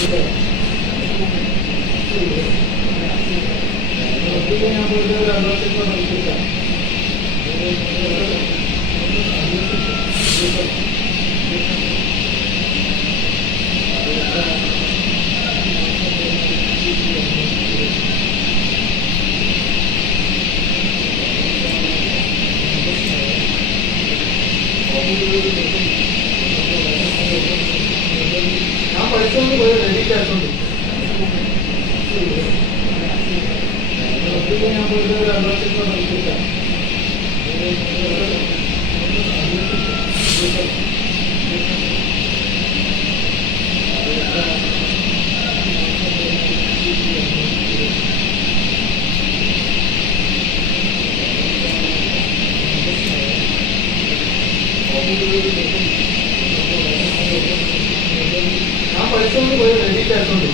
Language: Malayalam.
ഞാൻ പഠിച്ചുകൊണ്ട് പോയി റെഡി ക്യാഷ് ഉണ്ട്. ഞാൻ പോയിട്ട് ഒരു 2 ലക്ഷം പഠിച്ചിട്ടാണ്. ഞാൻ പഠിച്ചുകൊണ്ട് പോയി റെഡി ക്യാഷ് ഉണ്ട്.